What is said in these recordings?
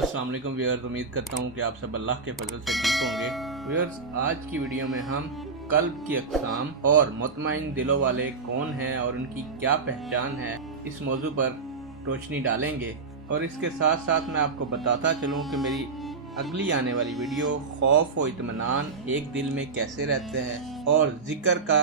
अस्सलाम वालेकुम व्यूअर्स, उम्मीद करता हूँ कि आप सब अल्लाह के फजल से ठीक होंगे। व्यूअर्स, आज की वीडियो में हम कल्ब की अक़साम और मुतमईन दिलों वाले कौन हैं और उनकी क्या पहचान है, इस मौजू पर रोशनी डालेंगे। और इसके साथ साथ मैं आपको बताता चलूँ कि मेरी अगली आने वाली वीडियो खौफ और इत्मीनान एक दिल में कैसे रहते हैं और ज़िक्र का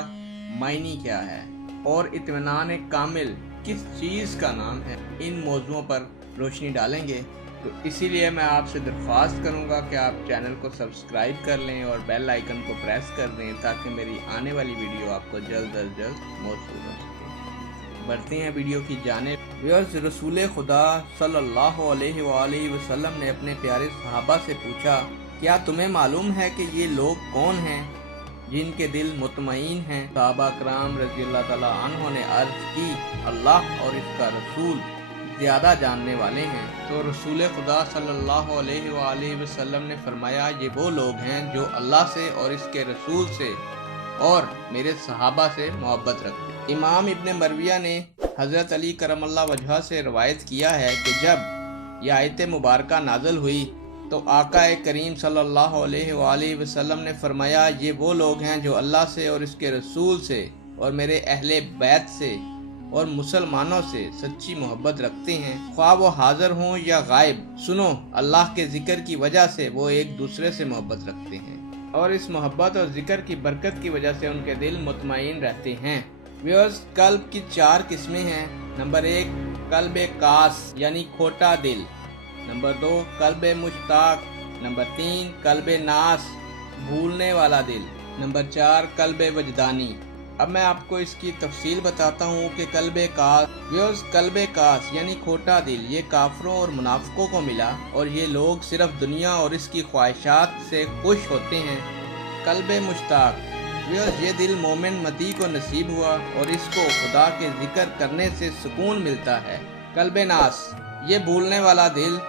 मायनी क्या है और इत्मीनान कामिल किस चीज़ का नाम है, इन मौज़ुओं पर रोशनी डालेंगे। तो इसीलिए मैं आपसे दरख्वास्त करूंगा कि आप चैनल को सब्सक्राइब कर लें और बेल आइकन को प्रेस कर दें ताकि मेरी आने वाली वीडियो आपको जल्द अज जल्द मौसूल हो सके। बढ़ते हैं वीडियो की जानिब। व्यूअर्स, रसूल खुदा सल्लल्लाहु अलैहि वसल्लम ने अपने प्यारे सहाबा से पूछा, क्या तुम्हें मालूम है कि ये लोग कौन हैं जिनके दिल मुतमईन हैं? सहाबा कराम रज़ियल्लाहु ताला अन्हुम ने अर्ज़ की, अल्लाह और इसका रसूल ज़्यादा जानने वाले हैं। तो रसूल खुदा सल्लल्लाहु अलैहि वसल्लम ने फरमाया, ये वो लोग हैं जो अल्लाह से और इसके रसूल से और मेरे सहाबा से मोहब्बत रखते। इमाम इब्न मरविया ने हज़रत अली करमल्लाह वजह से रवायत किया है कि जब यह आयत मुबारका नाज़िल हुई तो आका करीम सल्लल्लाहु अलैहि वसल्लम ने फरमाया, ये वो लोग हैं जो अल्लाह से और इसके रसूल से और मेरे अहले बैत से और मुसलमानों से सच्ची मोहब्बत रखते हैं, ख्वाह वो हाजिर हों या गायब। सुनो, अल्लाह के जिक्र की वजह से वो एक दूसरे से मोहब्बत रखते हैं और इस मोहब्बत और जिक्र की बरकत की वजह से उनके दिल मुतमईन रहते हैं। व्यूअर्स, कल्ब की 4 किस्में हैं। नंबर 1 कल्ब कास यानी खोटा दिल। नंबर 2 कल्ब मुश्ताक। नंबर 3 कल्ब नास भूलने वाला दिल। नंबर 4 कल्ब वजदानी। अब मैं आपको इसकी तफसील बताता हूँ कि कल्ब कास। व्यूअर्स, कल्ब कास यानी खोटा दिल ये काफरों और मुनाफिकों को मिला और ये लोग सिर्फ दुनिया और इसकी ख्वाहिशात से खुश होते हैं। कल्ब मुश्ताक। व्यूअर्स, ये दिल मोमिन मती को नसीब हुआ और इसको खुदा के जिक्र करने से सुकून मिलता है। कल्ब नास ये भूलने वाला दिल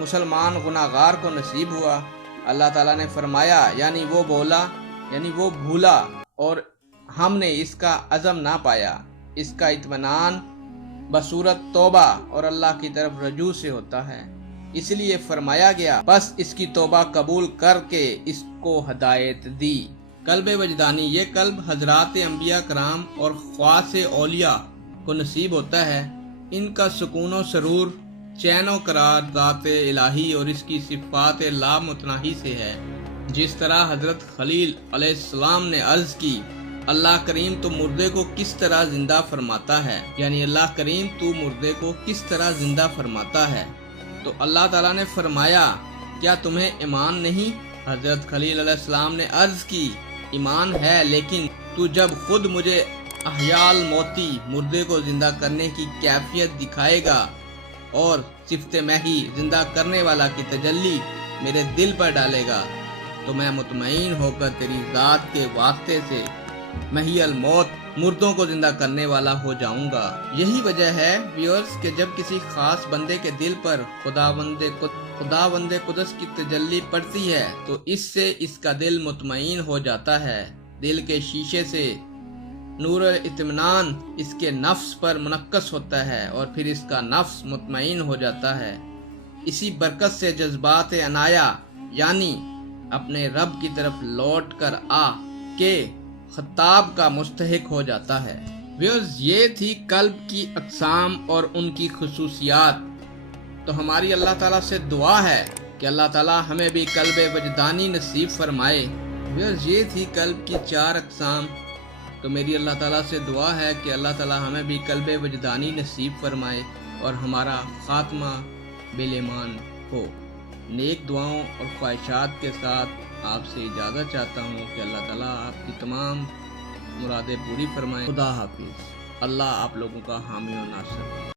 मुसलमान गुनाहगार को नसीब हुआ। अल्लाह ताला ने फरमाया, यानी वो बोला यानी वो भूला और हमने इसका अज़म ना पाया। इसका इत्मीनान बसूरत तौबा और अल्लाह की तरफ रजू से होता है, इसलिए फरमाया गया बस इसकी तौबा कबूल करके इसको हदायत दी। कल्ब वजदानी ये कल्ब हजरात अंबिया कराम और ख्वास औलिया को नसीब होता है। इनका सुकून व सरूर चैन व करार ज़ात इलाही और इसकी सिफ़ात लामुतनाही से है। जिस तरह हजरत खलील अलैहिस्सलाम ने अर्ज की, अल्लाह करीम तो मुर्दे को किस तरह जिंदा फरमाता है, यानी अल्लाह करीम तू मुर्दे को किस तरह जिंदा फरमाता है। तो अल्लाह ताला ने फरमाया, क्या तुम्हें ईमान नहीं? हजरत खलील अलैहिस्सलाम ने अर्ज की, ईमान है, लेकिन तू जब खुद मुझे अहयाल मोती मुर्दे को जिंदा करने की कैफियत दिखाएगा और सिफ्ते मही जिंदा करने वाला की तजल्ली मेरे दिल पर डालेगा तो मैं मुतमईन होकर तेरी ज़ात के वास्ते से महियल मौत मुर्दों को जिंदा करने वाला हो जाऊंगा। यही वजह है व्यूअर्स कि जब किसी खास बंदे के दिल पर खुदावंदे कुदस की तजल्ली पड़ती है तो इससे इसका दिल मुतमईन हो जाता है। दिल के शीशे से नूर इत्मीनान इसके नफ्स पर मुनक्कस होता है और फिर इसका नफ्स मुतमईन हो जाता है। इसी बरकत से जज्बात अनाया यानी अपने रब की तरफ लौट कर आ के खताब का मुस्तहिक हो जाता है। व्यूअर्स, ये थी कल्ब की अक़साम और उनकी खुसूसियात। तो हमारी अल्लाह ताला से दुआ है कि अल्लाह ताला हमें भी कल्ब वजदानी नसीब फरमाए। व्यूअर्स, ये थी कल्ब की 4 अक़साम। तो मेरी अल्लाह ताला से दुआ है कि अल्लाह ताला हमें भी कल्ब वजदानी नसीब फरमाए और हमारा ख़ात्मा बिल ईमान हो। नेक दुआओं और ख्वाहिशात के साथ आपसे इजाज़त चाहता हूँ कि अल्लाह ताला आपकी तमाम मुरादें पूरी फरमाए। खुदा हाफिज़। अल्लाह आप लोगों का हामी और नासिर।